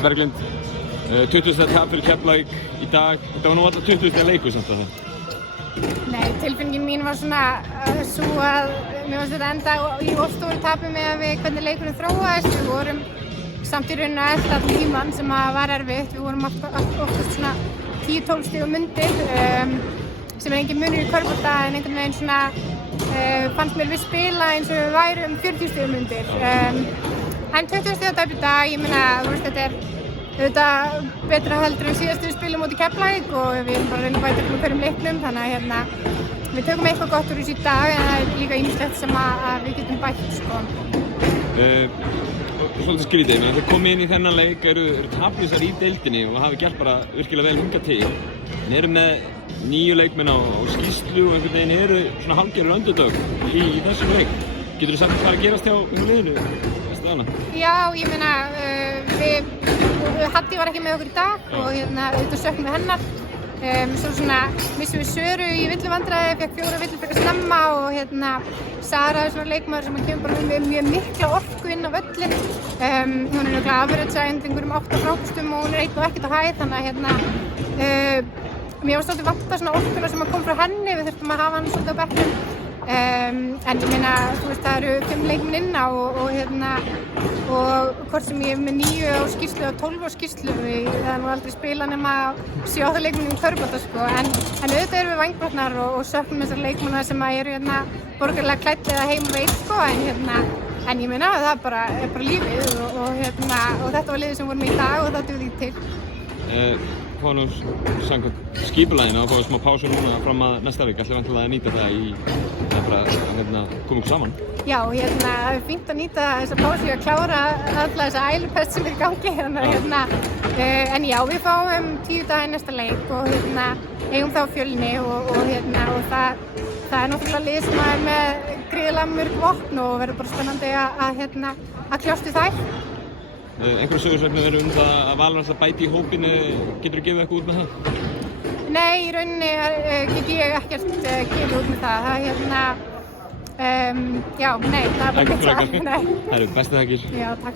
Berglind, 20 stiga tap fyrir Keflavík í dag. Þetta var nú alltaf 20 stiga leikur samt að það. Nei, tilfinningin mín var svona svo að mér fannst þetta enda í of stóru tapi með hvernig leikurinn þróaðist. Við vorum samt í rauninu að elta allan tímann sem var erfitt. Við vorum oftast svona 10-12 stigum undir sem engin munur í körfubolta en einhvern veginn svona fannst mér við spila eins og við værum 40 stigum undir. En 20 stiga tap í dag, ég meina, þetta auðvitað betra heldur en síðast við spilum út í Keflavík og við erum bara að reyna að bæta upp hverjum leiknum þannig að við tökum eitthvað gott úr þessu í dag en það líka ýmislegt sem að við getum bætt sko. Svolítið skrítið, þegar komið inn í þennan leik eru taplausar í deildinni og hafi gert bara virkilega vel hingað til en eru með 9 leikmenn á skýrslu og einhvern veginn eru svona hálfgerður underdog í þessum leik. Getur þú sagt hvað að gerast hjá liðinu? Já, ég meina Haddi var ekki með okkur í dag og auðvitað söknum við hennar. Svo svona missum við Söru í villuvandræði, fekk 4 villur frekar snemma og Sara er svona leikmaður sem kemur bara með mjög mikla orku inn á völlinn. Hún er örugglega average að einhverjum 8 frákastum og hún er eitthvað ekkert á hæð þannig að mér var svolítið vanta svona orkuna sem kom frá henni, við þurftum að hafa hann svolítið á bekknum. En ég meina, þú veist, það eru 5 leikmenn inn á og hvort sem ég er með 9 á skýrslu og 12 á skýrslu, það er nú aldrei spila nema 7 leikmenn í körfubolta sko, en auðvitað erum við vængbrotnar og söknum þessar leikmanna sem eru borgarlega klædd eða heima veit sko, en ég meina, það er bara lífið og þetta var liðið sem vorum í dag og það dugði til. Fáum nú samkvæmt skipulaginu og fáum smá pásu núna fram að næsta vik. Ætlum við að nýta það í að koma ykkur saman? Já, það er fínt að nýta þessa pásu í að klára alla þessa ælupest sem er í gangi en já, við fáum 10 daga í næsta leik og eigum þá Fjölni og það er náttúrulega lið sem er með gríðarlega mörg vopn og verður bara spennandi að kljást við þær. Einhverja sögursögnir verður það að Valur að bæta í hópinu, getur þú gefið eitthvað út með það? Nei, í rauninni get ég ekkert gefið út með það. Já, nei, það er bara mitt svar. Það eru bestu þakkir. Já, takk.